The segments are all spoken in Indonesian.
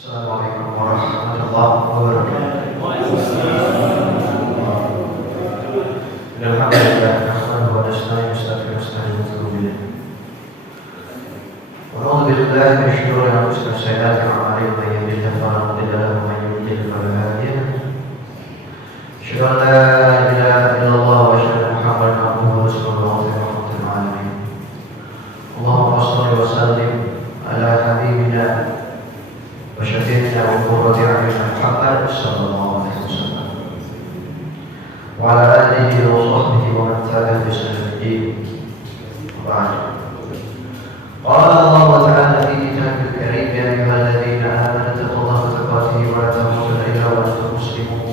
Assalamualaikum warahmatullahi wabarakatuh. Alhamdulillah, nahmaduhu wa nasta'inuhu wa nastaghfiruh wa na'udzu billahi min shururi anfusina wa sayyiati a'malina man yahdihillahu fala mudilla lahu wa man yudlil fala hadiya lahu. Asyhadu an la ilaha illallah wa asyhadu anna Muhammadan abduhu wa rasuluhu rahmatul alamin. Allahumma shalli wa sallim ala habibina wa syafi'ina wa qurrati a'yunina Muhammad sallallahu alaihi wasallam wa ala alihi wa sahbihi wa man tabi'ahum bi ihsan. Ba'd. Qala Allah ta'ala fi kitabil karim, ya ayyuhalladzina amanu taqullaha haqqa tuqatih wa la tamutunna illa wa antum muslimun.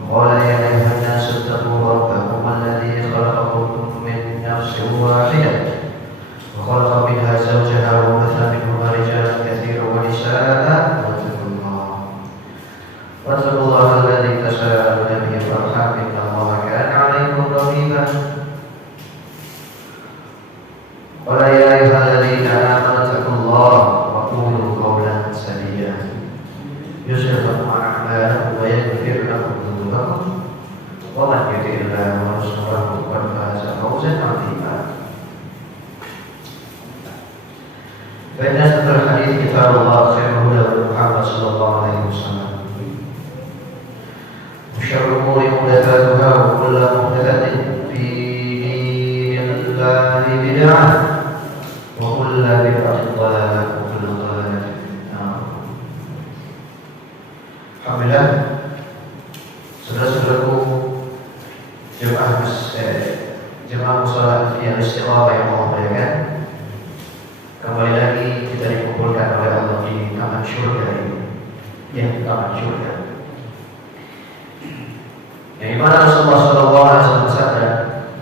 Qala ya ayyuhan nasu ittaqu rabbakum alladzi khalaqakum min nafsin wahidah وخلق منها زوجها وبث منهما رجالا كثيرا ونساء واتقوا الله الذي تساءلون به والارحام ان الله كان عليكم رقيبا. قال يا ايها الذين امنوا اتقوا الله وقولوا قولا سديدا يصلح لكم اعمالكم ويغفر لكم ذنوبكم ومن يطع الله ورسوله فقد فاز فوزا عظيما. فإن أصدق الحديث كتاب الله خير الهدى محمد صلى الله عليه وسلم وشر الأمور محدثاتها وكل محدثة في دين الله بدعة وكل بدعة ضلالة وكل ضلالة في النار. Alhamdulillah, saudara-saudaraku jemaah mushola yang istiqamah yang Allah muliakan, kembali lagi kita dikumpulkan oleh Allah di taman syurga ini. Ya, taman syurga. Yang dimana Rasulullah SAW bersabda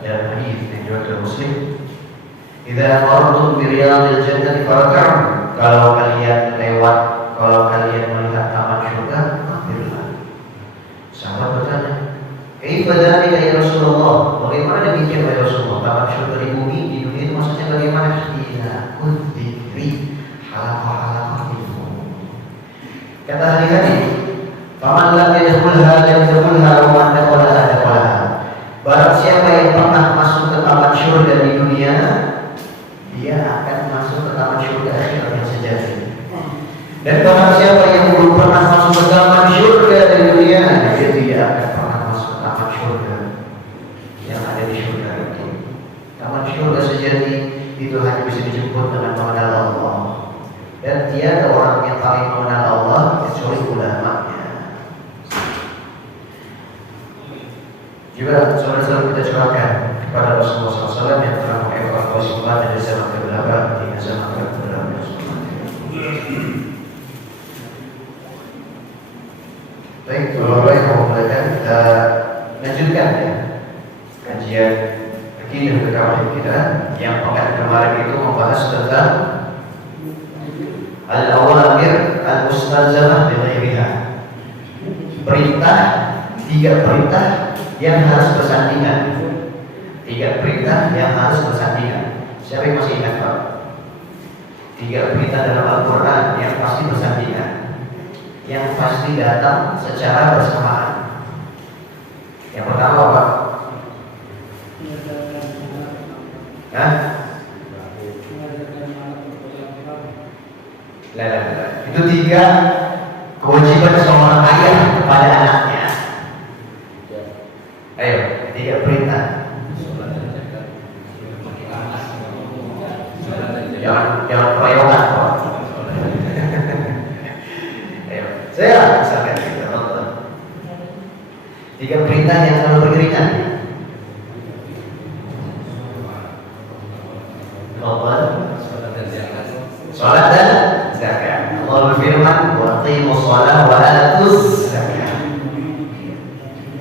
dalam hadis yang diriwayatkan Muslim, "Idza martum bi riyadil jannati farka'u." Kalau kalian lewat, kalau kalian melihat taman syurga, mampirlah. Sahabat bertanya, "Kaifa dzalika ya Rasulullah?" Bagaimana demikian ya Rasulullah? Taman syurga di bumi, di dunia itu maksudnya bagaimana? Kata ahli hadis, "Faman lam yadkhulha lam yadkhulha wa man dakhalaha dakhalaha." Barang siapa yang pernah masuk ke taman syurga di dunia, dia akan masuk ke taman syurga akhirat yang sejati. Dan barang siapa yang belum pernah masuk ke taman syurga di dunia, dia tidak akan pernah masuk ke taman syurga yang ada di syurga itu. Taman syurga sejati itu hanya bisa dijemput dengan mengenal Allah. Dan tiada orang yang paling mengenal Allah kecuali ulamanya. Juga saudara-saudara kita curahkan kepada Rasulullah SAW yang telah mengevakuasi umat dari zaman ke-8 hingga zaman ke-8. Baik, Bapak-Bapak yang memuliakan, kita lanjutkan ya kajian akidah kekawin kita yang pekan kemarin itu membahas tentang al-awamir al-mustalzamah bi ghairiha. Perintah, 3 perintah yang harus bersandingan. 3 perintah yang harus bersandingan. Siapa yang masih ingat Pak? 3 perintah dalam Al-Quran yang pasti bersandingan, yang pasti datang secara bersamaan. Yang pertama Pak? Hah? Itu 3 kewajiban seorang ayah kepada anaknya. Ayo, 3 perintah. Jangan proyokan Pak. Ayo, saya misalkan kita nonton 3 perintah yang selalu beriringan. Salat dan zakat. Allah berfirman, "Wa aqimus shalah wa atuz zakat."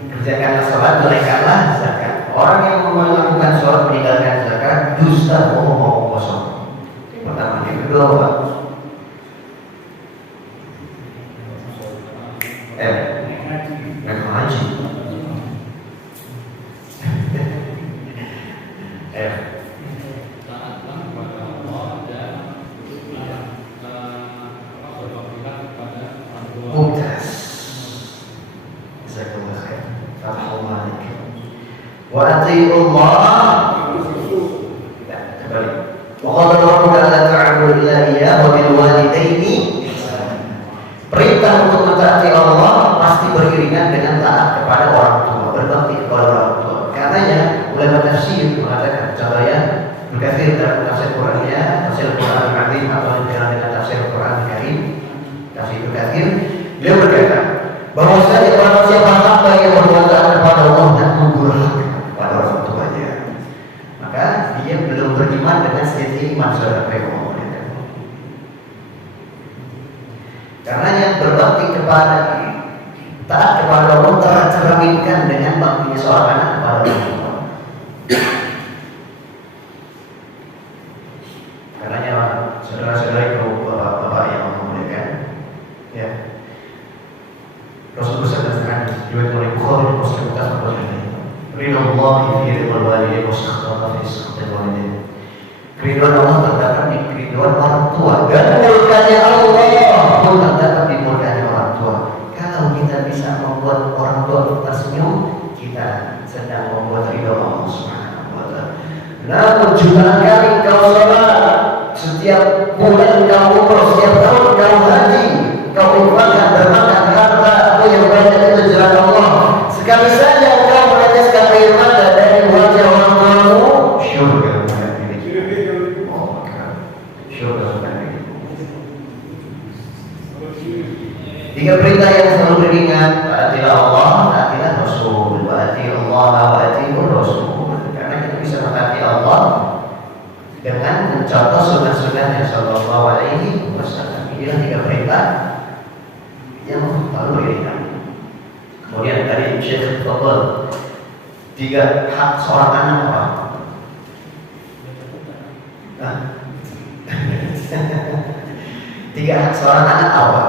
Kerjakanlah salat, tunaikanlah zakat. Orang yang melakukan salat meninggalkan zakat dusta, bohong kosong. Yang pertama, yang kedua Pak. Ngaji. atiiullah. Nah, kembali. Wa qala rabbuka alla ta'budu illa iyyahu wa bil walidaini ihsana. Perintah untuk mentaati Allah pasti beriringan dengan taat kepada orang tua, berbakti kepada orang tua. Karenanya ulama tafsir mengatakan, contohnya Al-Katsir dalam tafsir Qur'annya, tafsir Qur'an Al-Azim atau dikenal dengan tafsir Qur'an Al-Karim, tafsir Al-Katsir, beliau berkata bahwasanya orang siapa hamba yang berbuat taat kepada Allah dan mendurhaka kepada orang tuanya, maka dia belum beriman dengan sejati iman saudara Allah. Karenanya berbakti kepada taat kepada Allah tercerminkan dengan baktinya seorang anak kepada orang tua. Karenanya saudara-saudari kaum bapak-bapak yang memuliakan, ya, Rasulullah SAW juga oleh Bukhari Muslim mutafaq alaih. Ridha fi ridha walidain wa sakhata fi sakhati walidain. Keridhaan Allah terdapat di keridhaan orang tua dan murkanya Allah pun terdapat di murkanya orang tua. Kalau kita bisa membuat orang tua tersenyum, kita sedang membuat ridha Allah Subhanahu wa taala. Namun jutaan kali kau salat, setiap bulan kau umroh, setiap tahun kau haji, kau infakkan bermakan harta yang banyak itu jalan Allah. Sekali saja kau meneteskan air mata dari wajah orang tuamu, syurga bukan milik. Oh, syurga bukan milik. Tiga perintah yang selalu beringat, taatilah Allah, taatilah Rasul, taatilah Allah, taatilah Rasul. Karena kita bisa mentaati Allah dengan mencontoh sunnah-sunnahnya Sallallahu Alaihi Wasallam. Inilah tiga perintah yang selalu beringat. Kemudian tadi Syekh Fadl, tiga hak seorang anak apa? Tiga hak seorang anak apa?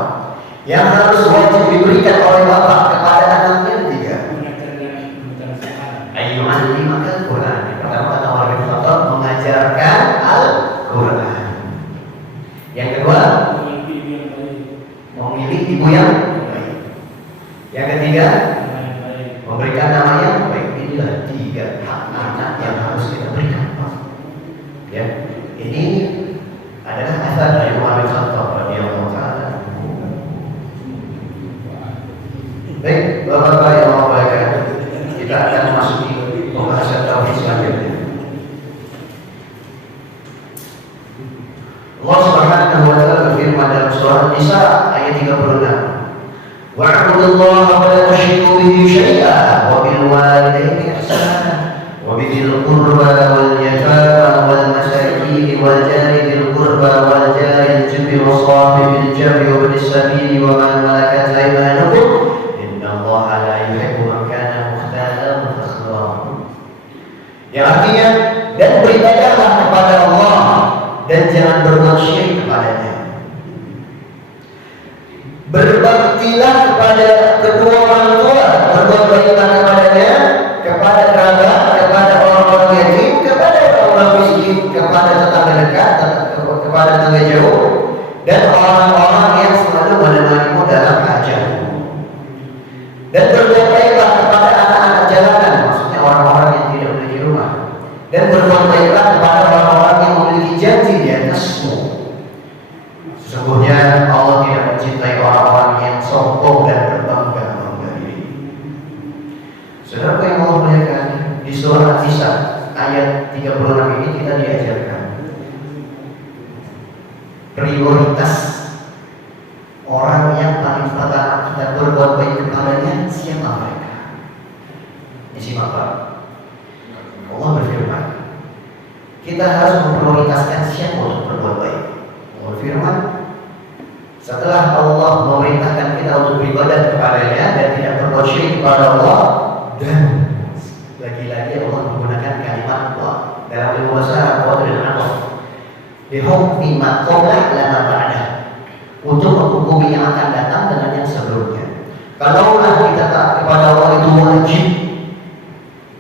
Yang harus wajib diberikan oleh bapak kepada anaknya tiga. Ayyu'allimaka al-Quran. Pertama kata Umar bin Khattab, mengajarkan Al-Quran. Yang kedua, memilih ibu yang baik. Yang ketiga, memberikan nama yang baik. Inilah tiga hak anak yang harus kita berikan. Ya, ini adalah asal dari Umar bin Khattab radhiyallahu taala. Baik, Bapak-bapak yang memuliakan, kita akan masuki pembahasan tauhid selanjutnya. Allah Subhanahu wa taala berfirman dalam surah An-Nisa ayat 36. Wa'budullaha wa la tusyriku bihi syai'an wa bil walidayni ihsana wa bidzil qurba wal yatama wal masakin wal jari dzil qurba wal jari al-junbi was sahibil jambi wa bis sabili wa man malakat aymanukum. Allah la yuhibbu man kana mukhtalan fakhran. Yang artinya, dan beribadahlah kepada Allah dan jangan berbuat syirik kepadanya. Berbaktilah kepada kedua orang tua, berbuat baiklah kepadanya, kepada kerabat, kepada orang-orang yatim, kepada orang-orang miskin, kepada tetangga dekat, kepada tetangga jauh, dan orang-orang yang selalu menemanimu dalam hajatmu. Dan berbuat baiklah kepada anak-anak jalanan, maksudnya orang-orang yang tidak memiliki rumah. Dan berbuat baiklah kepada orang-orang yang memiliki janji di atasmu. Sesungguhnya Allah tidak mencintai orang-orang yang sombong dan berbangga-bangga diri. Saudara yang Allah muliakan, di surah An-Nisa ayat 36 ini kita diajarkan prioritas orang yang paling pertama kita berbuat baik kepadanya, siapa mereka? Disimak Pak. Allah berfirman, kita harus memprioritaskan siapa untuk berbuat baik. Allah berfirman, setelah Allah memerintahkan kita untuk beribadah kepadanya dan tidak berbuat syirik kepada Allah, dan lagi-lagi Allah menggunakan kalimat Allah dalam ilmu bahasa Arab dan Arab. Bihukmi ma qabla lana ba'dah, untuk menghukumi yang akan datang dengan yang sebelumnya. Kalaulah kita taat kepada Allah itu wajib,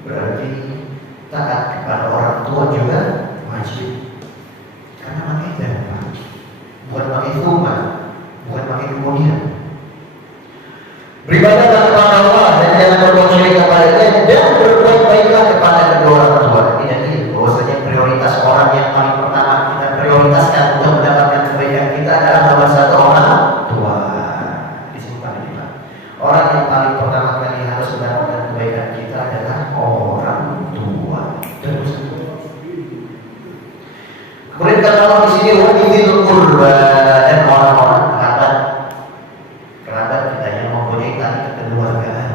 berarti taat kepada orang tua juga wajib. Karena pakai jannah, bukan pakai thumma, bukan pakai kemudian. Beribadahlah kepada Allah dan jangan berbuat syirik kepadanya, dan berbuat baiklah kepada Kemudian kata Allah di sini wabidil qurba, dan orang-orang kerabat kita yang mempunyai tali kekeluargaan.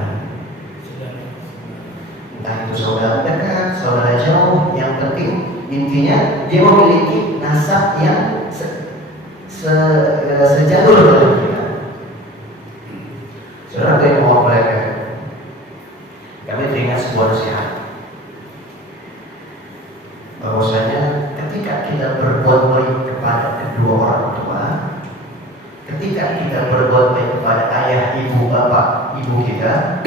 Entah itu saudara dekat, saudara jauh, yang penting intinya dia memiliki nasab yang sejalur dengan kita. Saudara yang mau belajar, kami teringat sebuah nasihat bahwasanya ketika kita berbuat baik kepada kedua orang tua, ketika kita berbuat baik kepada ayah, ibu, bapak, ibu kita,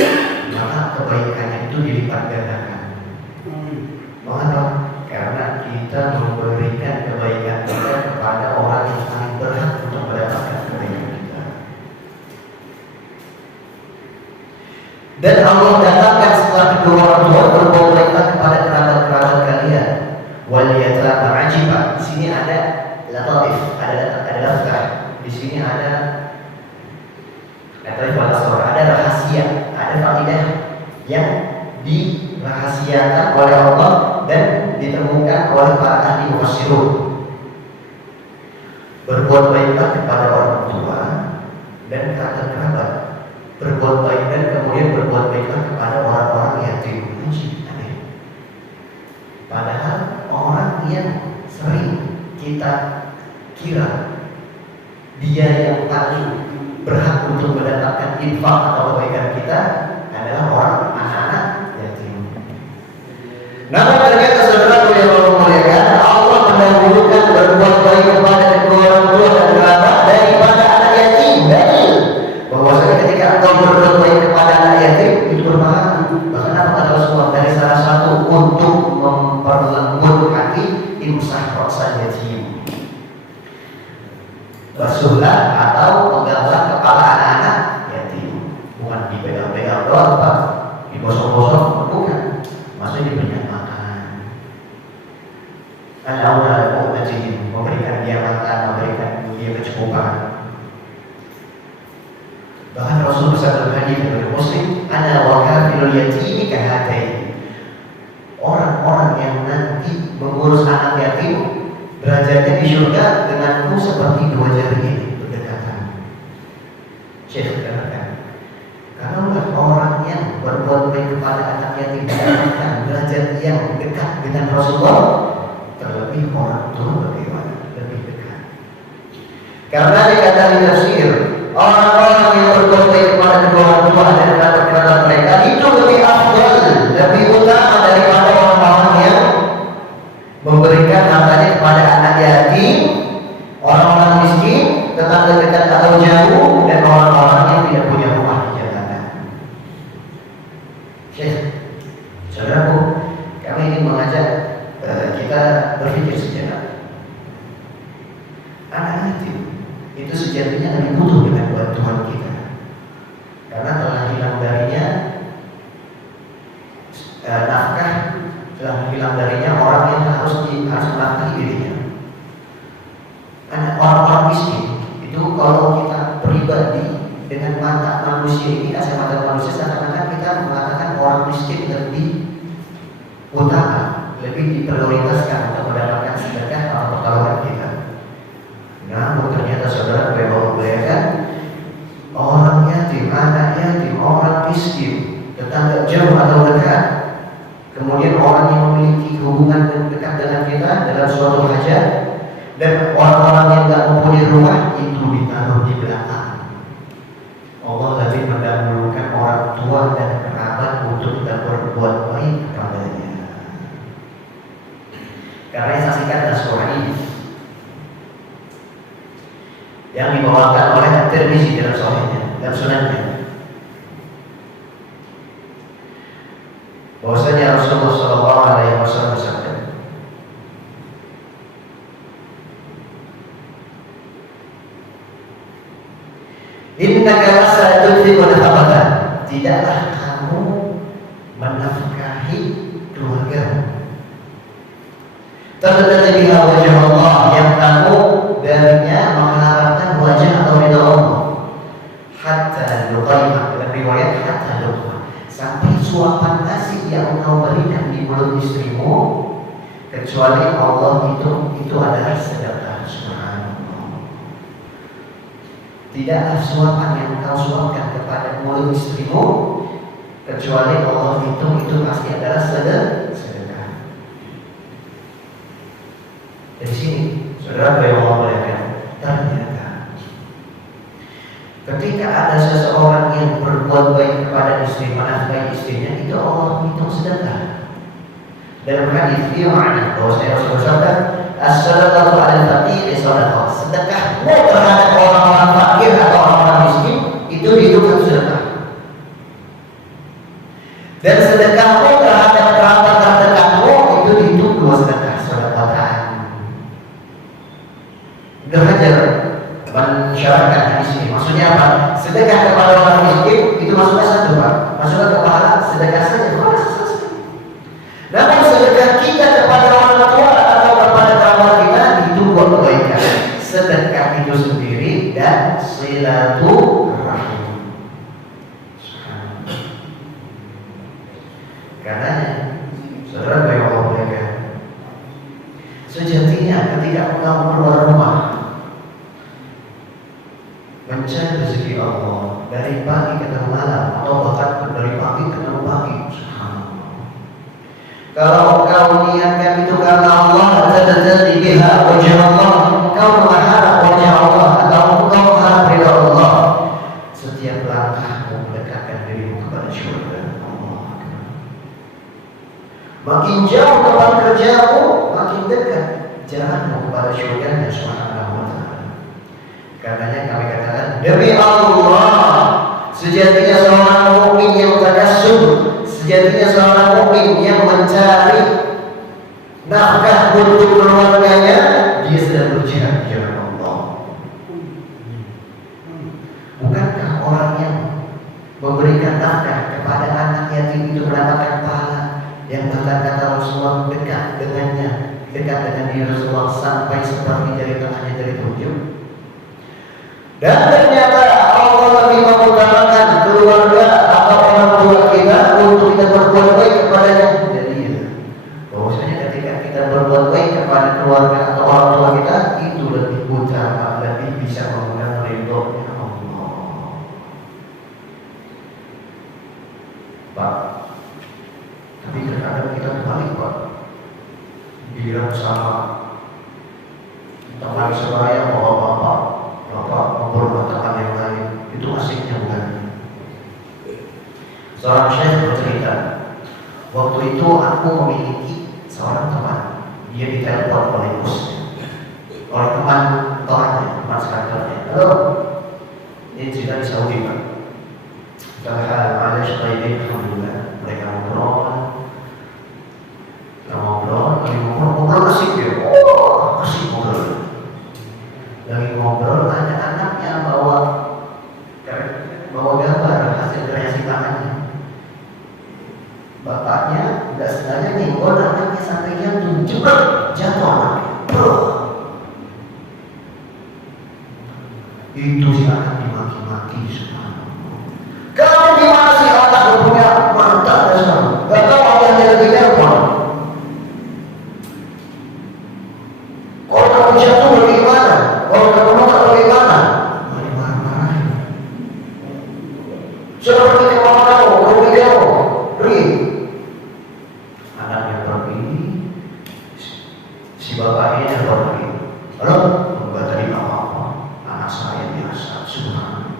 maka kebaikannya itu dilipat gandakan. Mengapa? Karena kita memberikan kebaikan kita kepada orang yang paling berhak untuk mendapatkan kebaikan kita. Dan Allah datangkan setelah kedua orang tua berbuat baiklah kepada kerabat-kerabat kalian. Wal yatama ajiba. Di sini ada lataif, ada daftar. Di sini ada lataif wal asrar, ada rahasia, ada faedah yang dirahasiakan oleh Allah dan ditemukan oleh para ahli mufassirun. Berbuat baiklah kepada orang tua dan kerabat-kerabat. Berbuat baik dan kemudian berbuat baiklah kepada orang-orang yatim. Padahal orang yang sering kita kira dia yang paling berhak untuk mendapatkan infak atau kebaikan kita adalah orang anak-anak yatim. Namun ternyata saudara yang memuliakan, Allah mendahulukan berbuat baik kepada kedua orang tua dan kerabat daripada anak yatim. Dalil bahwasanya ketika engkau berbuat baik kepada anak yatim itu berpahala. Bahkan apa kata Rasulullah, dari salah satu untuk memperlembut hati imsah ra'sal yatim, basuhlah atau peganglah kepala anak-anak yatim. Bukan dipegang-pegang doang, Pak, digosok-gosok, bukan. Maksudnya diberikan makan. Al-awla al-mu'tajin, memberikan dia makan, memberikan dia kecukupan. Bahkan Rasul bersabda hadis dari Muslim, ana wa kafilul yatimi kahataini. Orang-orang yang nanti mengurus anak yatim derajatnya di surga denganku seperti dua jari ini berdekatan. Syekh katakan, kalaulah orang yang berbuat baik kepada anak yatim mendapatkan derajat yang dekat dengan Rasulullah, terlebih orang tua bagaimana lebih dekat. Karena dikata di tafsir, orang-orang yang berbuat baik kepada kedua orang tua dan kerabat mereka itu lebih afdal, lebih utama daripada orang-orang yang memberikan hartanya kepada anak yatim, orang-orang miskin, tetangga dekat atau jauh, dan orang-orang yang tidak punya rumah di jalanan. Syekh, saudaraku, kami ingin mengajak kita berpikir sejenak. Anak yatim itu sejatinya lebih butuh dengan bantuan kita, karena telah hilang darinya nafkah, telah hilang darinya orang yang harus menafkahi dirinya. Orang-orang miskin itu kalau kita pribadi dengan mata manusia ini, kacamata manusia, seakan-akan kita mengatakan orang miskin lebih utama, lebih diprioritaskan untuk mendapatkan sedekah atau pertolongan kita. Namun ternyata saudara membayangkan orang yatim, anak yatim, orang miskin, tetangga jauh atau dekat, kemudian orang yang memiliki hubungan dekat dengan kita dalam suatu hajat, dan orang-orang yang tidak mempunyai rumah itu ditaruh di belakang. Allah lebih mendahulukan orang tua dan kerabat untuk kita berbuat baik kepadanya. Karena saksikan Rasulullah ini yang dibawakan oleh At-Tirmizi dalam Sahihnya dan Sunannya, bahwasanya Rasulullah SAW bersabda, innaka la tudfiqu nafaqatan, tidaklah kamu menafkahi keluargamu, terlebih biha wajah Allah, yang kamu darinya mengharapkan wajah atau ridha Allah, hatta luqaimah, dalam riwayat hatta luqaimah, sampai suapan nasi yang engkau berikan di mulut istrimu kecuali Allah itu adalah sedekah. Subhanallah. Tidaklah suapan yang kau suapkan kepada mulut istrimu kecuali Allah itu pasti adalah sedekah. Dari sini, saudara yang Allah muliakan, ternyata ketika ada seseorang yang berbuat baik kepada istri, menafkahi istrinya, itu Allah hitung sedekah. Dalam hadis dia makna bahwa saya Rasulullah bersabda, as-sadaqatu 'alal faqir sadaqah. Sedekahmu terhadap orang-orang fakir atau orang-orang miskin itu dihitung sedekah. Dan sedekahmu terhadap kerabat terdekatmu itu dihitung 2 sedekah, sedekah. Ibnu Hajar mensyarahkan hadis ini. Maksudnya apa? Sedekah kepada orang miskin itu maksudnya 1, Pak. Maksudnya kepada sedekah saja. Namun sedekah kita kepada orang tua atau kepada kerabat kita itu 2 kebaikan. Sedekah itu sendiri dan silaturahim. Karena saudara yang Allah muliakan, sejatinya ketika engkau keluar rumah mencari rezeki Allah dari pagi ke malam atau bahkan dari pagi ke pagi, kalau kau niatkan itu karena Allah, tadadzali biha wajah Allah, kau mengharap wajah Allah atau kau mengharap ridha Allah, setiap langkahmu mendekatkan dirimu kepada syurga Allah. Makin jauh tempat kerjamu, makin dekat jalanmu kepada syurga Subhanahu wa ta'ala. Karenanya kami katakan, demi Allah, sejatinya seorang mukmin yang takassub, sejatinya seorang mukmin yang mencari nafkah untuk keluarganya, dia sedang berjihad di jalan Allah. Bukankah orang yang memberikan nafkah kepada anak yatim itu mendapatkan pahala yang bahkan kata Rasulullah dekat dengannya, dekat dengan diri Rasulullah sampai seperti jari tengahnya jari telunjuk? Dan ternyata Allah lebih mengutamakan keluarga atau orang tua kita untuk kita berbuat baik kepadanya. Jadi bahwasanya ketika kita berbuat baik kepada keluarga atau orang tua kita itu lebih utama, lebih bisa mengundang ridhonya Allah. Pak, tapi terkadang kita balik, Pak, bilang sama teman sebaya bapak memperhatikan yang lain, itu asiknya bukan? Seorang syekh bercerita, waktu itu aku memiliki seorang teman, dia ditelepon oleh bosnya, oleh teman sekantornya. Halo, ini cerita di Saudi, Pak. Ada syai'in, alhamdulillah. Mereka ngobrol asik ya. Oh, asik ngobrol. Lagi ngobrol, ada anaknya bawa gambar hasil kreasi tangannya. Bapaknya tidak sengaja nyenggol anaknya sampai jatuh, jatuh anaknya. Itu si anak dimaki-maki. Kamu gimana sih anak punya mantan dasar? Gak tahu apa yang dia lagi telepon. Kalau kamu jatuh bagaimana? Kalau kamu nolak bagaimana? Marah-marah. Seperti kemana kamu video, pergi. Anaknya pergi, si bapaknya pergi. Halo, enggak tadi apa-apa. Anak saya biasa, subhanallah.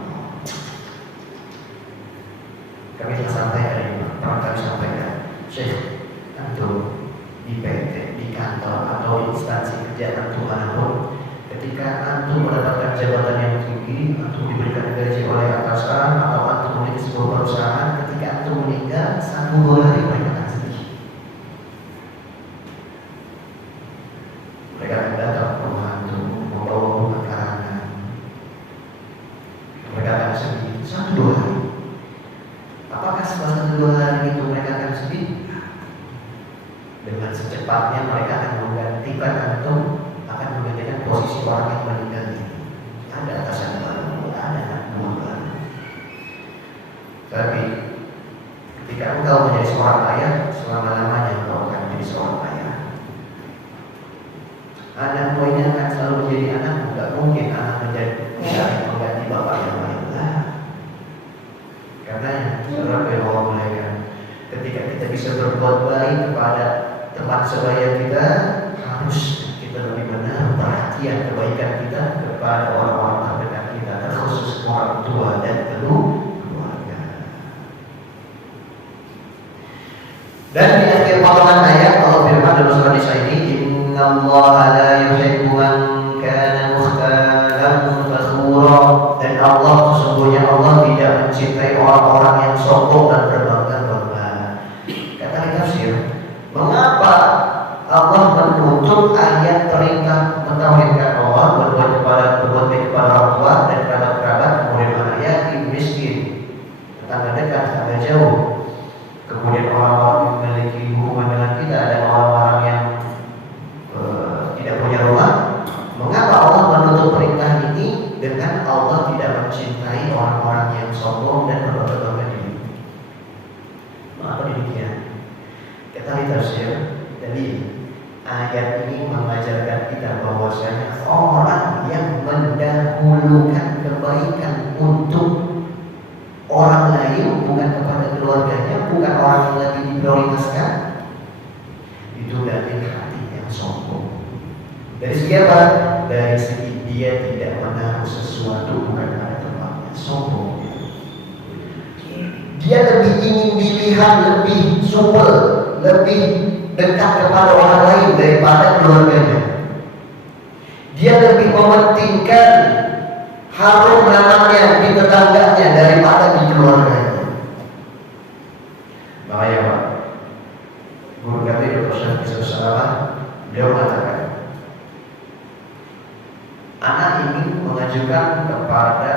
Kami telah sampaikan, pernah kami sampaikan, Syekh, antum di PT, di kantor atau instansi kerja antum manapun, ketika antum mendapatkan jabatan yang tinggi, antum diberikan gaji oleh atasan atau antum memiliki sebuah perusahaan, ketika antum meninggal 1-2 hari mereka akan sedih. Mereka akan datang ke rumah antum, membawa bunga karangan. Mereka akan sedih 1-2 hari. Apakah setelah 1-2 hari itu mereka akan sedih? Dengan secepatnya mereka akan menggantikan antum, akan menggantikan posisi orang yang meninggal ini. Ada atasan baru, ada anak buah baru. Tapi ketika engkau menjadi seorang ayah, selama-lamanya engkau akan menjadi seorang ayah. akan selalu menjadi anak, nggak mungkin anak mengganti bapak yang lain lah. Karena saudara yang Allah muliakan, ketika kita bisa berbuat baik kepada teman sebaya kita, harus kita lebih benar perhatian kebaikan kita kepada orang-orang terdekat kita, terkhusus orang tua dan keluarga. Dan di akhir potongan ayat Allah firman dalam surah Nisa ini, Innallaha la yuhibbu man kana mukhtalan fakhura. Dan Allah, sesungguhnya Allah tidak mencintai orang-orang yang sombong dan berbangga-bangga. Kata tafsir, mengapa Allah menutup ayat perintah mentauhidkan Allah, berbuat baik kepada orang tua dan kerabat-kerabat, kemudian ayat miskin, tetangga dekat, tetangga jauh, kemudian orang-orang yang memiliki hubungan dengan kita dan orang-orang yang tidak punya rumah. Mengapa Allah menutup perintah ini dengan Allah tidak mencintai orang-orang yang sombong dan berbangga diri? Mengapa demikian? Kita lihat tafsir. Jadi ayat ini mengajarkan kita bahwasanya orang yang mendahulukan kebaikan untuk orang lain, bukan kepada keluarganya, bukan orang yang lagi diprioritaskan, itu dari hati yang sombong. Dari segi apa? Dari segi dia tidak menaruh sesuatu bukan pada tempatnya, sombong. Dia lebih ingin dilihat lebih supel, lebih dekat kepada orang lain daripada keluarganya. Dia lebih mementingkan harum namanya di tetangganya daripada di keluarganya. Bahaya Pak. Guru kami Dr. Syafii Salah, beliau mengatakan, anak ingin mengajukan kepada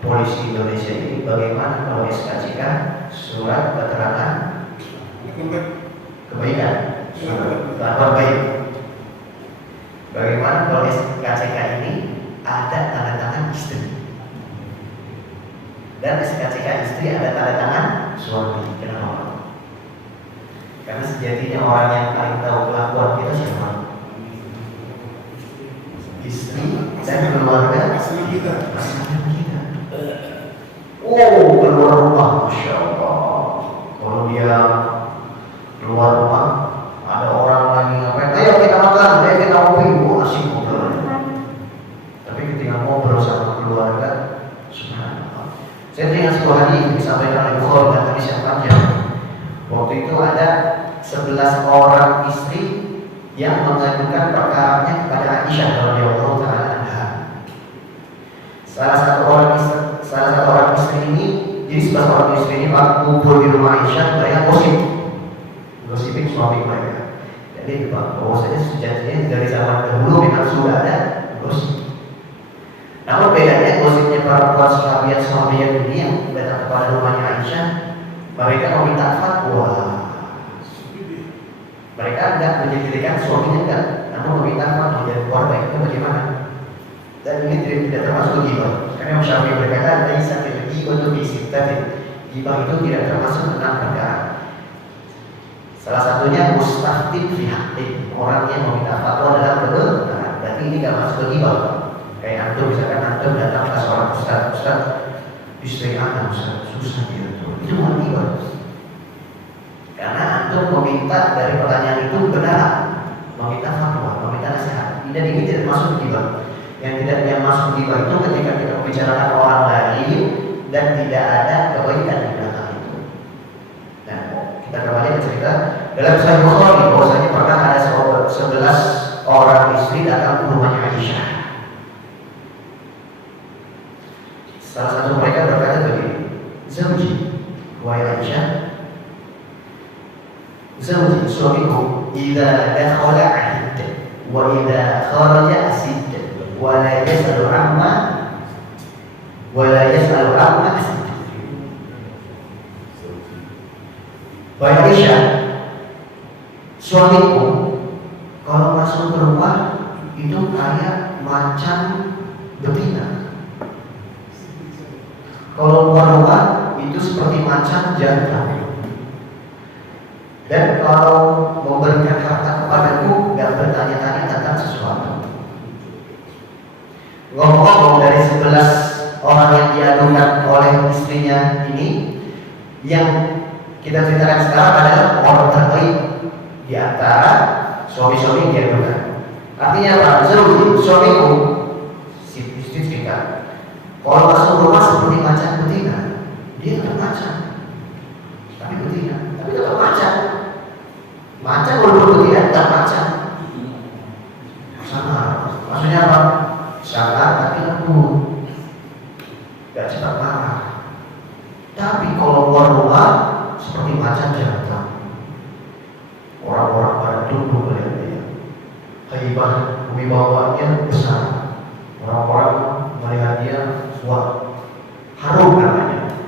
polisi Indonesia ini bagaimana kalau SKCK surat keterangan kebaikan, kelakuan baik. Bagaimana kalau SKCK ini ada tanda tangan istri, dan SKCK istri ada tanda tangan suami? Kenapa? Karena sejatinya orang yang paling tahu kelakuan kita siapa? Istri dan keluarga kita. Oh, keluar rumah, Masya Allah. Kalau dia keluar rumah, ada orang lagi ngapain? Ayo kita makan, ayo kita ngopi, asik ngobrol. Tapi ketika ngobrol sama keluarga, subhanallah. Saya teringat sebuah hadis disampaikan oleh Bukhari dan hadis yang panjang. Waktu itu ada 11 orang istri yang mengadukan perkaranya kepada Aisyah radhiyallahu taala anha. Salah satu orang istri ini, jadi 11 orang istri ini kumpul di rumah Aisyah, mereka gosipin suami mereka. Jadi bahwasanya sejatinya dari zaman dahulu memang sudah ada gosip. Namun bedanya gosipnya perempuan sahabiat ini yang datang kepada rumahnya Aisyah, mereka meminta fatwa. Mereka tidak menjadikan suaminya enggak, namun meminta fatwa dari keluarga itu bagaimana. Dan ini tidak termasuk ghibah. Karena Syafi'i berkata, laisa fil ghibah fi sittatin. Ghibah itu tidak termasuk 6 perkara. Salah satunya mustaftin fi haqqin, orang yang meminta fatwa dalam kebenaran. Berarti ini tidak masuk ghibah. Kayak antum, misalkan antum datang ke seorang ustaz, istri anak ustaz, susah dia tuh. Itu bukan ghibah. Karena antum meminta dari pertanyaan itu benar, meminta fatwa, meminta nasihat. Dan ini tidak masuk ghibah. Yang masuk ghibah itu ketika kita membicarakan orang lain dan tidak ada kebaikan di belakang itu. Nah, kita kembali ke cerita dalam Sahih Bukhari bahwasanya pernah ada 11 orang istri datang ke rumahnya Aisyah. Salah satu mereka berkata begini, Zawji, wahai Aisyah, Zawji, suamiku, idza dakhala ahid wa idza kharaja asid wa la yasalu amma asid. Wahai Aisyah, suamiku kalau masuk ke rumah itu kayak macan betina. Kalau keluar rumah itu seperti macan jantan. Dan kalau memberikan harta kepadaku, gak bertanya-tanya tentang sesuatu. Ngomong dari 11 orang yang diadukan oleh istrinya ini, yang kita ceritakan sekarang adalah orang terbaik di antara suami-suami yang diadukan. Artinya apa? Suamiku, si istri cerita, kalau masuk rumah seperti macan betina, dia tetap macan, tapi betina, tapi tetap macan. Macan walaupun betina tetap macan. Sama, maksudnya apa? Sabar tapi lembut, gak cepat marah. Tapi kalau keluar rumah seperti macan jantan. Orang-orang pada tunduk melihat dia. Haibah, wibawanya besar. Orang-orang melihat dia wah, harum namanya.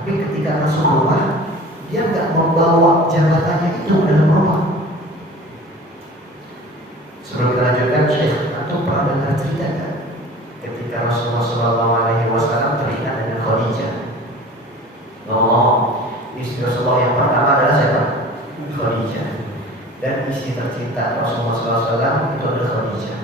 Tapi ketika masuk rumah, dia nggak membawa jabatannya itu dalam rumah. Sebelum kita lanjutkan, Syekh, atau pernah dengar cerita kan? Ketika Rasulullah SAW teringat dengan Khadijah. Istri Rasulullah yang pertama adalah siapa? Khadijah. Dan istri tercinta Rasulullah SAW itu adalah Khadijah.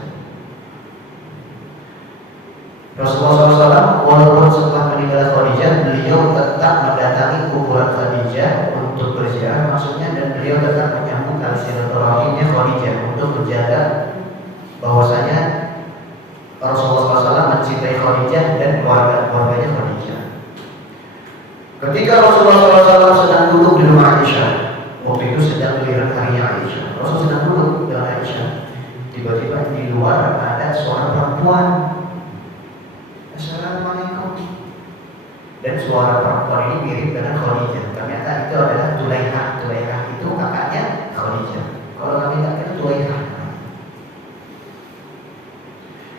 Rasulullah SAW walaupun setelah meninggal Khadijah, beliau tetap mendatangi kuburan Khadijah untuk berziarah, maksudnya, dan beliau tetap menyambung tali silaturahimnya Khadijah untuk menjaga bahwasanya Rasulullah SAW mencintai Khadijah dan keluarganya Khadijah. Ketika Rasulullah SAW sedang duduk di rumah Aisyah, waktu itu sedang giliran harinya Aisyah, Rasul sedang duduk dengan Aisyah. Tiba-tiba di luar ada suara perempuan, Assalamualaikum. Dan suara perempuan ini mirip dengan Khadijah. Ternyata itu adalah Tulaiha. Tulaiha itu kakaknya Khadijah. Kalau kami katakan Tulaiha.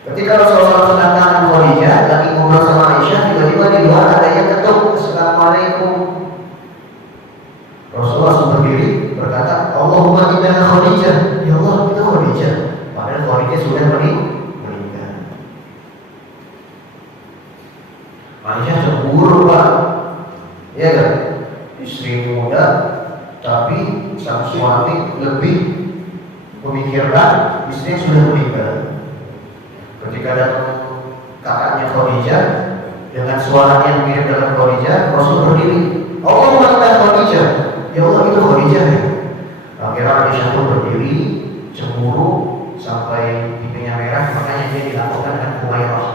Ketika Rasulullah sedang dengan Khadijah lagi ngobrol sama Aisyah, tiba-tiba di luar ada yang ketuk, Assalamualaikum. Rasulullah langsung berdiri berkata, Allahumma inna Khadijah. Ya Allah, itu Khadijah. Padahal Khadijah sudah meninggal. Aisyah cemburu, Pak. Ya kan? Istri muda, tapi sang suami lebih memikirkan istri yang sudah meninggal. Ketika datang kakaknya Khadijah dengan suara yang mirip dengan Khadijah, Rasul berdiri. Allahumma inna Khadijah. Ya Allah, itu Khadijah. Akhirnya Aisyah pun berdiri, cemburu sampai pipinya merah, makanya dia dilakukan dengan Humairah.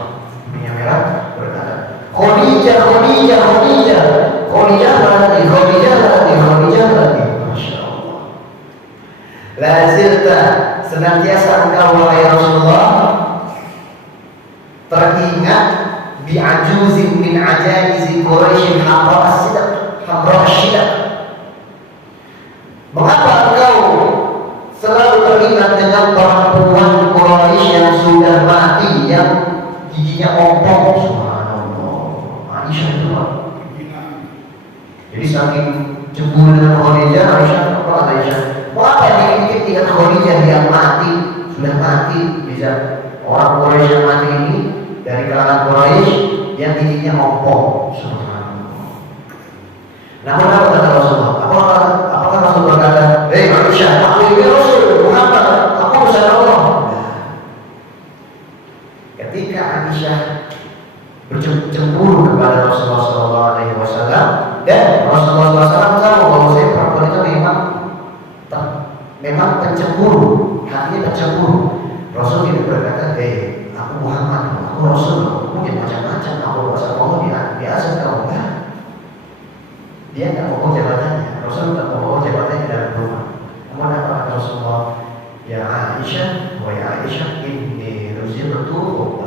Pipinya merah berkata, Khadijah, Khadijah, Khadijah, Khadijah lagi, Khadijah lagi, Khadijah lagi. Masya Allah. Lazilta, senantiasa engkau wahai Rasulullah teringat bi'ajuzin min ajaizi Quraisy hamra as-sidq, hamra as-sidq. Mengapa engkau selalu teringat dengan perempuan Quraisy yang sudah mati, yang giginya ompong? Aisyah itu Pak. Jadi saking cemburu dengan Khadijah, Aisyah apa Aisyah? Mengapa dikit-dikit ingat Khadijah yang mati, sudah mati, bisa orang Quraisy yang mati ini dari kalangan Quraisy yang giginya ompong. Subhanallah. Namun apa kata Rasulullah? Apakah Rasul berkata, "Hei Aisyah, aku ini Rasul Muhammad, aku utusan Allah." Ketika Aisyah bercemburu kepada Rasulullah SAW, dan Rasulullah SAW tahu bahwa saya perempuan itu memang pencemburu, hatinya pencemburu. Rasul tidak berkata, aku Muhammad, aku Rasul, aku punya macam-macam, aku Rasul Allah biasa kau enggak. Dia tidak mau jabatannya, Rasul tidak mau jabatannya dalam rumah. Namun apa kata Rasulullah? Ya Aisyah, wa ya Aisyah, inni ruziltu.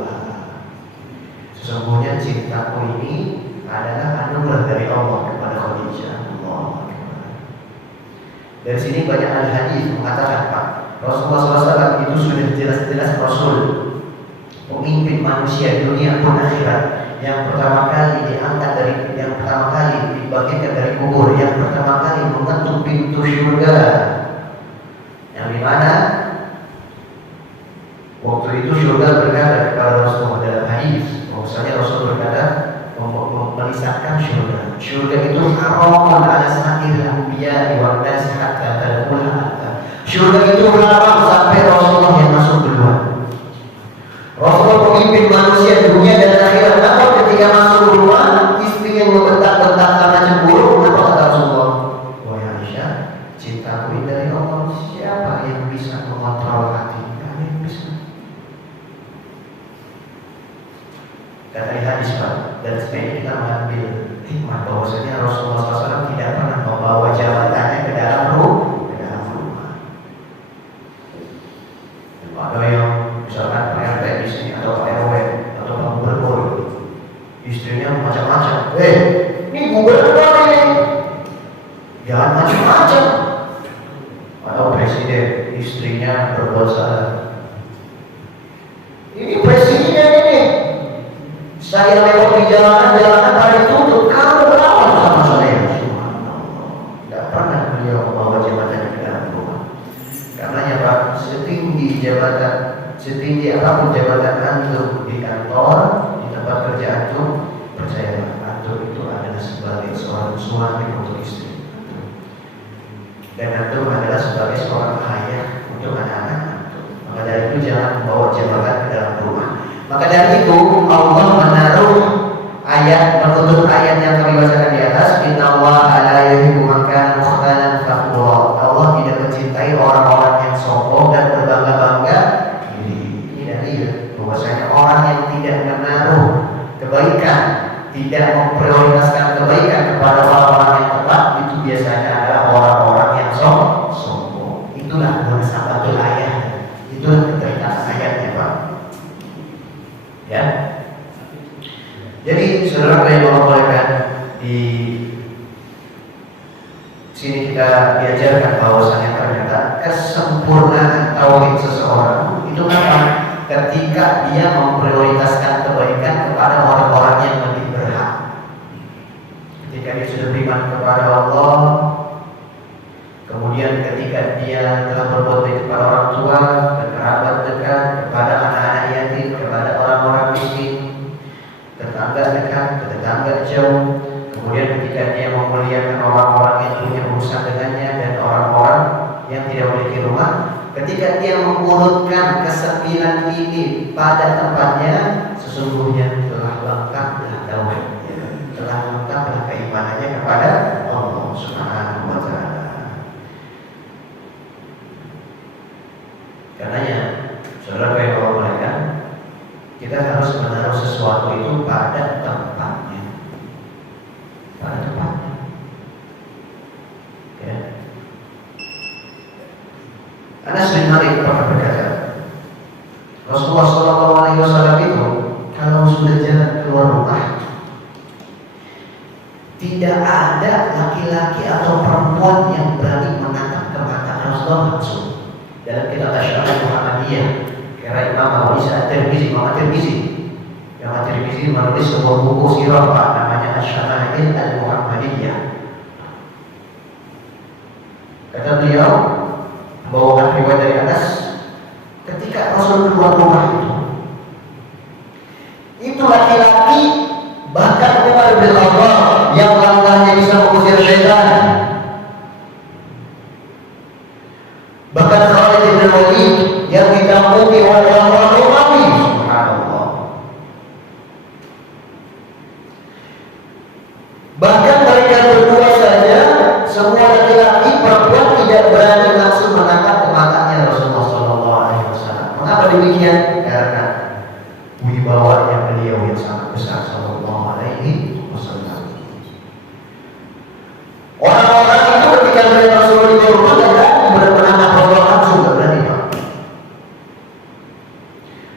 Sesungguhnya cintaku ini adalah anugerah dari Allah kepada Khadijah. Allah. Dari sini banyak al-hadis mengatakan, Pak, Rasulullah SAW itu sudah jelas-jelas Rasul, pemimpin manusia dunia pun akhirat, yang pertama kali diangkat dari, yang pertama kali dibangkitkan dari kubur, yang pertama kali mengetuk pintu surga, yang dimana waktu itu surga berkata kepada Rasulullah dalam hadis, bahwasanya Rasul berkata menisahkan surga. Surga itu haramun ala sa'il anbiya wa nas hatta tadkhulha. Surga itu haram sampai Rasulullah yang masuk duluan. Rasulullah dari hadis Pak. Dan sebenarnya kita mengambil hikmah bahwasanya Rasulullah SAW tidak pernah membawa jabatannya ke dalam rumah. Ada yang misalkan PRT di sini atau RW atau gubernur, istrinya macam-macam. Ini gubernur ini, jangan macam-macam. Atau presiden, istrinya berbuat salah. Ini presiden ini. Saya lewat di jalanan pada tutup, kamu berlawan sama saya. Subhanallah. Tidak pernah beliau membawa jabatan ke dalam rumah. Karena Pak, setinggi jabatan, setinggi apapun jabatan antum di kantor, di tempat kerja antum, percayalah antum itu adalah sebagai seorang suami untuk istri. Dan antum adalah sebagai seorang ayah untuk anak-anak antum. Maka dari itu jangan membawa jabatan ke dalam rumah. Maka dari itu Allah menaruh ayat, menutup ayat yang kami bacakan di atas, Innallaha la yuhibbu man kana mukhtalan fakhura. Allah tidak mencintai orang-orang yang sombong dan berbangga-bangga diri. Ini dalil bahwasanya orang yang tidak menaruh kebaikan, tidak memprioritaskan kebaikan kepada orang-orang yang tepat, itu biasanya adalah orang-orang yang sombong. Itulah munasabatul ayat. Itulah keterikatan ayatnya, Pak. Ya. Jadi saudara yang dimuliakan, di sini kita diajarkan bahwasanya ternyata kesempurnaan tauhid seseorang itu memang ketika dia memprioritaskan kebaikan kepada orang-orang yang lebih berhak. Ketika dia sudah beriman kepada Allah, kemudian ketika dia telah berbuat baik kepada orang tua dan kerabat dekat, kepada anak-anak yatim, kepada orang-orang miskin, tetangga dekat, tetangga jauh, kemudian ketika dia memuliakan orang-orang yang punya urusan dengannya dan orang-orang yang tidak memiliki rumah, ketika dia mengurutkan kesembilan ini pada tempatnya, sesungguhnya telah lengkaplah tauhidnya, telah lengkaplah keimanannya kepada Allah Subhanahu wa Ta'ala. Karenanya, saudara yang Allah muliakan, kita harus menaruh sesuatu itu pada tempatnya, pada tempatnya. Ya. Anas bin Malik pernah berkata, Rasulullah SAW itu kalau sudah jalan keluar rumah, tidak ada laki-laki atau perempuan yang berani menatap ke mata Rasulullah langsung. Dalam kitab Asy'ariyah Muhammadiyah, kira Imam Abu Isa At-Tirmizi, yang At-Tirmizi menulis sebuah buku sirah namanya Asy-Syama'il Al-Muhammadiyah. Kata beliau, membawakan riwayat dari Anas, ketika Rasul keluar rumah itu laki-laki, bahkan Umar bin Khattab yang langkahnya bisa mengusir syaitan, bahkan Khalid bin Walid yang ditakuti oleh orang-orang Romawi. Subhanallah. Bahkan mereka berdua saja, semua laki-laki perempuan tidak berani langsung menatap ke matanya Rasulullah SAW. Mengapa demikian? Karena wibawanya beliau yang sangat besar Sallallahu Alaihi Wasallam. Orang-orang itu ketika melihat Rasulullah di rumah tidak benar-benar Rasulullah langsung, tidak berani, Pak.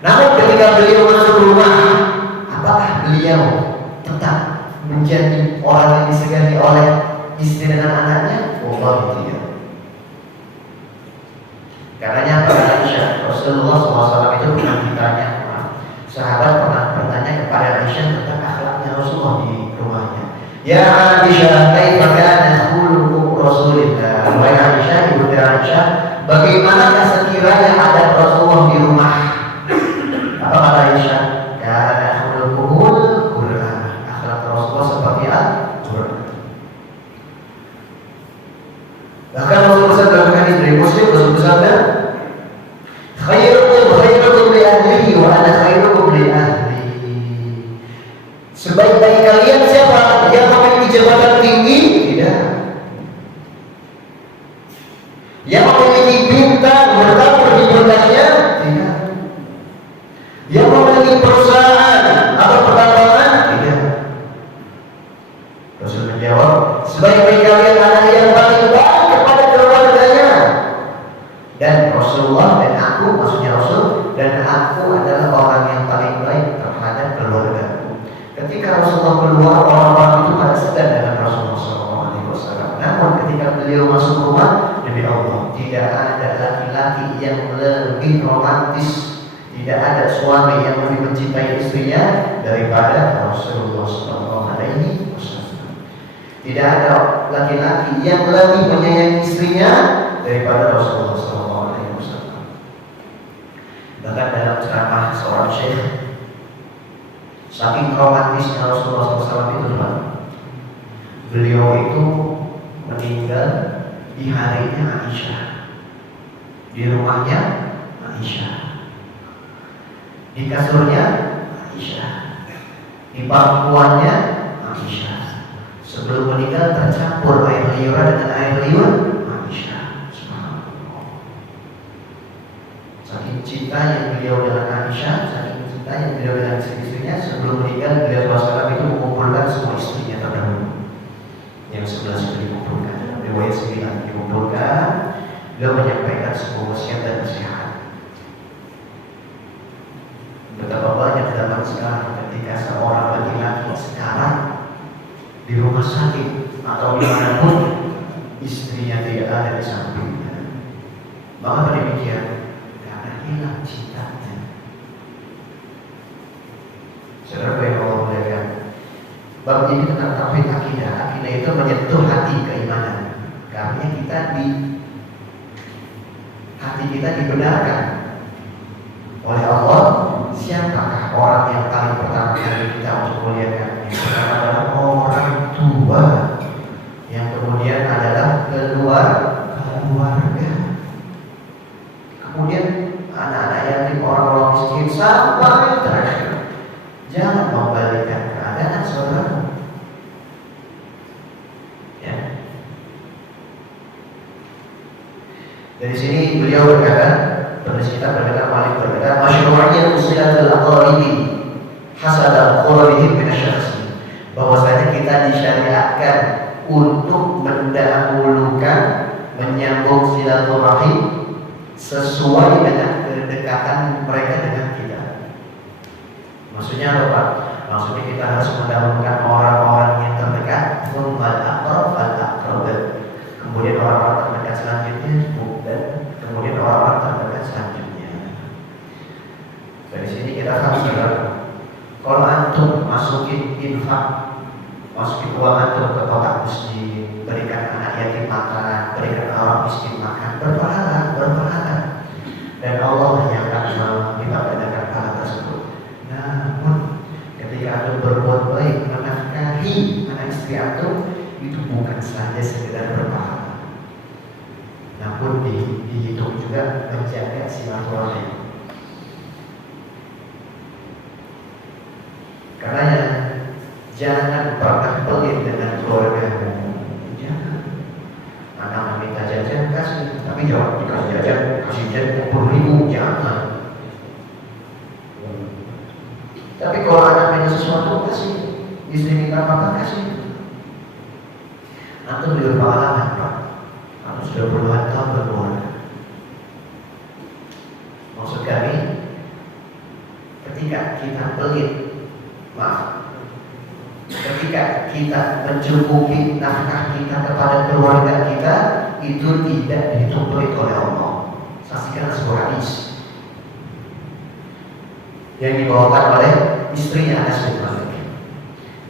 Namun ketika beliau masuk rumah, apakah beliau tetap menjadi orang yang disegani oleh istri dan anak-anaknya? Wallah tidak. Karenanya pada Aisyah, Rasulullah SAW itu pernah ditanya, sahabat pernah bertanya kepada Aisyah tentang akhlaknya Rasulullah di rumahnya. Ya Aisyah, kaifa kana khuluqu Rasulillah? Wahai Aisyah, ibu Aisyah, bagaimana sekiranya ada Rasulullah di rumah? Apa kata Aisyah? Kana khuluquhul Qur'an. Akhlak Rasulullah seperti Al-Qur'an. Bahkan Rasulullah dalam hadis dari Muslim bersabda, khairukum li ahlihi wa ana khairukum li ahli. Sebaik-baik kalian siapa? Yang memiliki jabatan tinggi? Tidak. Yang memiliki bintang bertabur di pundaknya? Tidak. Yang memiliki perusahaan atau pertambangan orang yang paling baik terhadap keluarga. Ketika Rasulullah keluar, orang-orang itu pada sedar dengan Rasulullah SAW. Namun ketika beliau masuk rumah, demi Allah, tidak ada laki-laki yang lebih romantis, tidak ada suami yang lebih mencintai istrinya daripada Rasulullah SAW. Tidak ada laki-laki yang lebih menyayangi istrinya daripada Rasulullah SAW. Bahkan dalam ceramah seorang syekh, saking romantisnya Rasulullah SAW itu, beliau itu meninggal di harinya Aisyah, di rumahnya Aisyah, di kasurnya Aisyah, di pangkuannya Aisyah. Sebelum meninggal tercampur air liur dengan air liur Aisyah. Subhanallah. Saking cinta yang beliau dengan Aisyah, saking cinta yang beliau dengan istri-istrinya, sebelum meninggal beliau SAW itu mengumpulkan semua istrinya terdahulu. Yang 11 dikumpulkan, riwayat 9 dikumpulkan. Beliau menyampaikan sebuah wasiat dan nasihat. Betapa banyak zaman sekarang ketika seorang laki-laki sekarang di rumah sakit atau dimanapun istrinya tidak ada di sampingnya. Maka demikian karena hilang cintanya. Saudara yang Allah muliakan, bab ini tentang tauhid akidah. Akidah itu menyentuh hati keimanan. Karena hati kita dibenarkan oleh Allah. Siapakah orang yang paling pertama kali kita untuk muliakan? Yang pertama adalah orang tua, yang kemudian adalah keluarga, kemudian anak-anak yatim, orang-orang miskin, sampai terakhir. Jangan membalikan keadaan saudara. Ya. Dari sini beliau berkata, penulis kitab berkata, Malik berkata, masyru'iyyah usilatul aqaribi hasada qurabihim min asy-syakhs. Bahwasanya kita disyariatkan untuk mendahulukan menyambung silaturahim sesuai dengan kedekatan mereka dengan kita. Maksudnya apa, Pak? Maksudnya kita harus mendahulukan orang-orang yang terdekat, kemudian orang-orang terdekat selanjutnya, dan kemudian orang-orang terdekat selanjutnya. Dari sini kita harus kalau antum masukin infak, masukin uang antum ke kotak masjid, berikan anak yatim makan, berikan orang miskin makan, berpahala, dan Allah yang akan melipat gandakan pahala tersebut. Namun ketika antum berbuat baik, menafkahi anak istri antum, itu bukan saja sekedar berpahala, namun dihitung juga menjaga silaturahim. Karena jangan pernah pelit dengan keluargamu. Jangan. Anak minta jajan kasih, tapi jangan dikasih jajan, kasih jajan 10.000, jangan. Tapi kalau anak minta sesuatu kasih, istri minta makan kasih. Antum sudah berpengalaman, Pak. Antum sudah puluhan tahun berkeluarga. Maksud kami, ketika kita pelit, ketika kita mencukupi nafkah kita kepada keluarga kita, itu tidak dihitung pelit oleh Allah. Saksikan sebuah hadis yang dibawakan oleh istrinya Anas bin Malik.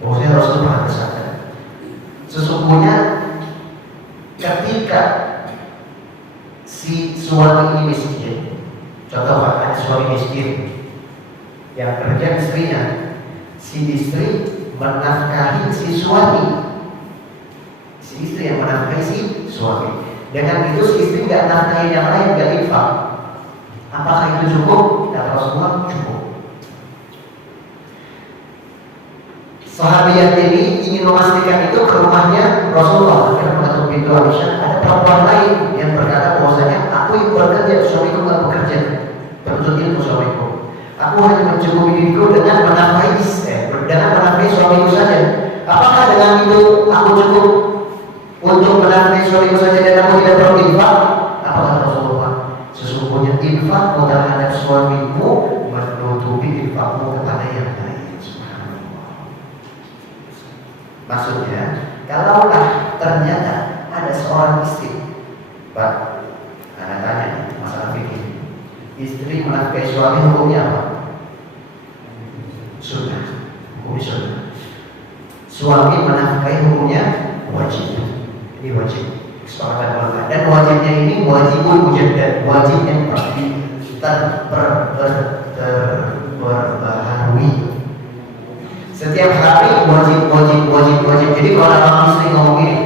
Bahwasanya Rasulullah bersabda, sesungguhnya ketika si suami ini miskin, contoh ada suami miskin yang kerja istrinya, si istri menafkahi si suami, si istri yang menafkahi si suami. Dengan itu si istri nggak nafkahi yang lain, nggak infak. Apakah itu cukup? Kata Rasulullah, cukup. Sahabat ini ingin memastikan itu ke rumahnya Rasulullah. Karena mengetuk pintu Aisyah, ada perempuan lain yang berkata bahwasanya aku yang bekerja, suamiku nggak bekerja. Betul ilmu suamiku. Aku hanya mencukupi diriku dengan menafkahi suamiku saja. Apakah dengan itu aku cukup untuk menafkahi suamiku saja dan aku tidak perlu infak? Apa kata Rasulullah? Sesungguhnya infak terhadap suamimu menutup infakmu kepada yang lain. Subhanallah. Maksudnya, kalaulah ternyata ada seorang istri, Pak, Anda tanya nih, masalah fikih. Istri menafkahi suami hukumnya apa? Sunnah. Hukumnya sunnah. Suami menafkahi hukumnya wajib. Ini wajib. Kesepakatan ulama. Dan wajibnya ini wajibul mujaddad, wajib yang terbaharui. Setiap hari wajib. Jadi kalau orang istri ngomong ini,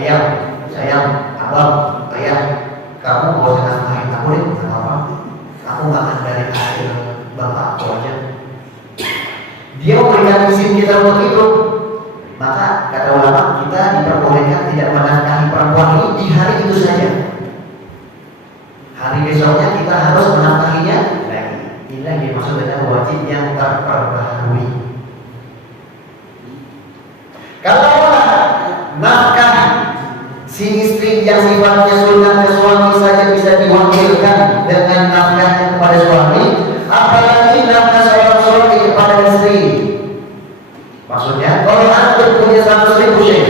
ayah, sayang, abang, ayah, kamu gak usah nafkahin aku deh, gak apa-apa. Aku makan dari hasil bapak aku aja. Dia memberikan izin kita untuk itu. Maka kata ulama, kita diperbolehkan tidak menafkahi perempuan ini di hari itu saja. Hari besoknya kita harus menafkahinya lagi. Inilah yang dimaksud dengan wajib yang terperbaharui. Kalau nafkah si istri yang sifatnya sunnah ke suami saja bisa diwakilkan dengan nafkahnya kepada suami, apalagi nafkah seorang suami kepada istri. Maksudnya, kalau antum punya 100.000 syekh,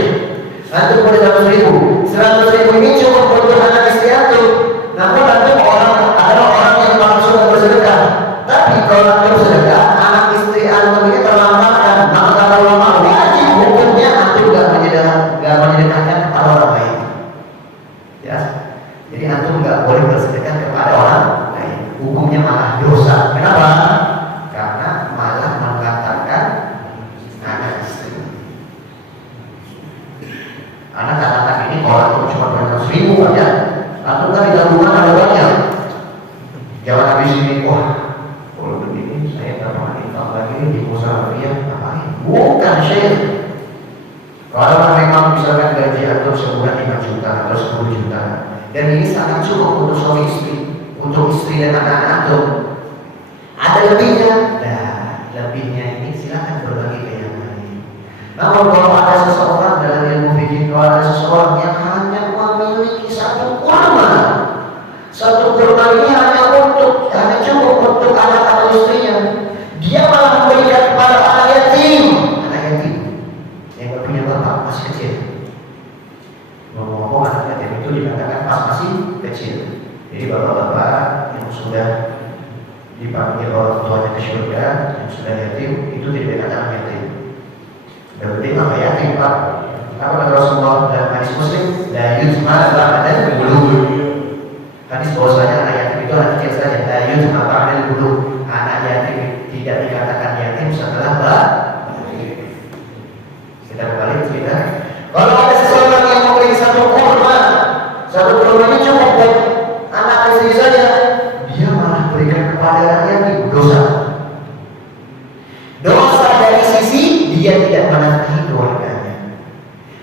antum punya 100.000 ini cukup untuk anak istri antum. Namun antum adalah orang yang langsung bersedekah. Tapi kalau antum sedekah, anak istri antum ini terlambatkan. Maka kata ulama wajib hukumnya antum gak menyedekahkan kepada orang lain. Ya, jadi antum gak boleh bersedekah kepada orang lain. Hukumnya malah dosa. Kenapa? Karena malah mengatakan anak istri. Anak katakan ini kalau antum cuma 100.000 aja, antum kan di tabungan ada banyak. Jangan habis ini, wah, kalau begini saya tak pernah infak lagi di usaha dia ngapain? Bukan syekh. Kalau memang misalkan gaji antum sebulan 5 juta atau 10 juta, dan ini sangat cukup untuk suami istri, untuk istri dan anak-anak antum. Ada lebihnya, nah lebihnya ini silakan berbagi ke yang lain. Namun kalau ada seseorang dalam ilmu fikih, kalau ada seseorang yang hanya memiliki satu kurma ini hanya cukup untuk anak atau istrinya, dia malah memberikan kepada anak yatim yang gak punya bapak, masih kecil. Ngomong-ngomong anak yatim itu dikatakan pas masih kecil. Jadi bapak-bapak yang sudah dipanggil orang tuanya ke surga, yang sudah yatim, itu tidak dikatakan yatim. Dan penting apa yatim, Pak? Apa kata Rasulullah dalam hadis Muslim? La yutma ba'dal bulugh. Hadis bahwasanya anak yatim itu anak kecil saja. La yutma ba'dal bulugh. Anak yatim tidak dikatakan yatim setelah balik. Kita kembali ke cerita. Kalau ada seseorang yang memiliki satu kurma ini cukup buat anak istri saja, dia malah berikan kepada anak yatim, dosa. Dosa dari sisi dia tidak menafkahi keluarganya,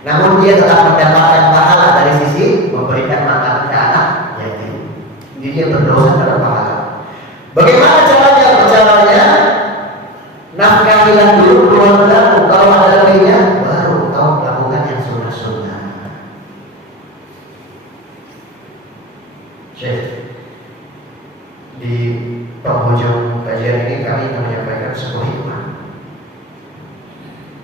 namun dia tetap mendapatkan pahala dari sisi memberikan makan ke anak yatim. Jadi dia berdosa dalam pahala. Bagaimana caranya? Nafkahilah dulu keluarga, kalau ada lebihnya baru kau lakukan yang sunnah-sunnah. Syekh, di penghujung kajian ini kami ingin menyampaikan sebuah hikmah.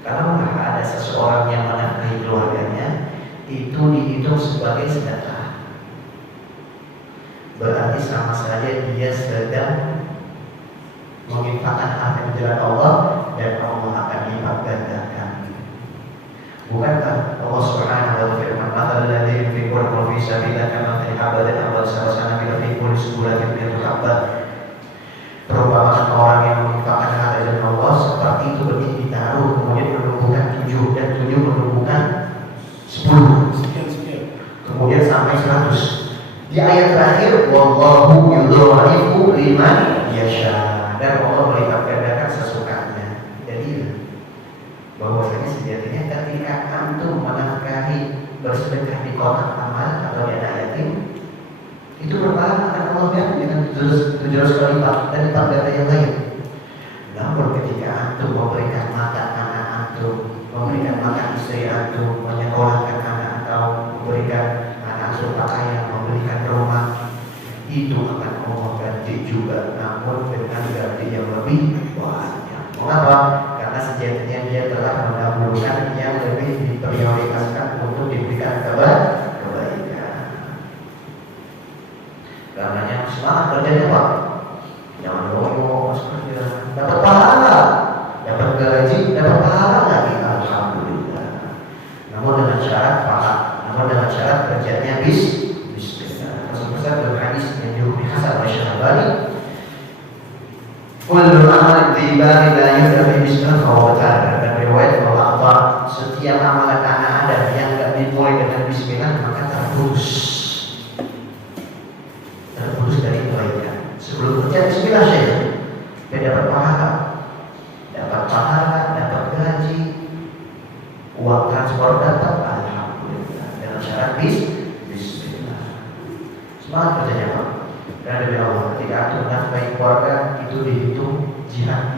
Kalau ada seseorang yang menafkahi keluarganya, itu dihitung sebagai sedekah. Berarti sama saja dia sedang menginfakkan harta di jalan Allah, dan Allah akan lipat gandakan. Bukankah Allah Subhanahu wa ta'ala firman, "Matal ladzina yunfiquna fi sabilillah kamathali habatin ambat sab'asana fi kulli subulatin mi'atu habbah." Perumpamaan orang yang menginfakkan harta di jalan Allah seperti itu benih ditaruh, kemudian menumbuhkan 7 dan 7 menumbuhkan 10, kemudian sampai 100. Di ayat terakhir, wallahu yudha'ifu liman yasha. Dan Allah melipat gandakan sesukanya. Jadi bahwasanya sejatinya ketika antum menafkahi bersedekah di kotak amal atau di anak yatim, itu berpahala akan Allah dengan 700 kali lipat dan lipat ganda yang lain. Namun ketika antum memberikan makan anak antum, memberikan makan istri antum, menyekolahkan anak atau memberikan anak antum pakaian, memberikan rumah, itu akan Allah ganti juga, namun dengan ganti yang lebih banyak. Mengapa? Karena sejatinya dia telah mendahulukan yang lebih diprioritaskan untuk diberikan kebaikan. Karenanya semangat kerjanya Pak. Jangan loyo pas kerja, dapat pahala, dapat gaji, dapat pahala lagi. Alhamdulillah. Namun dengan syarat pahala, namun dengan syarat kerjanya bismillah. Rasulullah dalam hadis yang juga Hasan oleh Syekh Albani, kullu amal ibadi la yudra bismillah wa ta'ala. Dan riwayat bahwa setiap amalan anak Adam yang tidak dimulai dengan bismillah maka terputus dari kebaikan. Sebelum kerja bismillah saya dapat pahala, dapat gaji, uang transport dapat, alhamdulillah. Dengan syarat bismillah. Semangat kerjanya Pak. Karena demi Allah, ketika antum menafkahi keluarga itu dihitung jihad.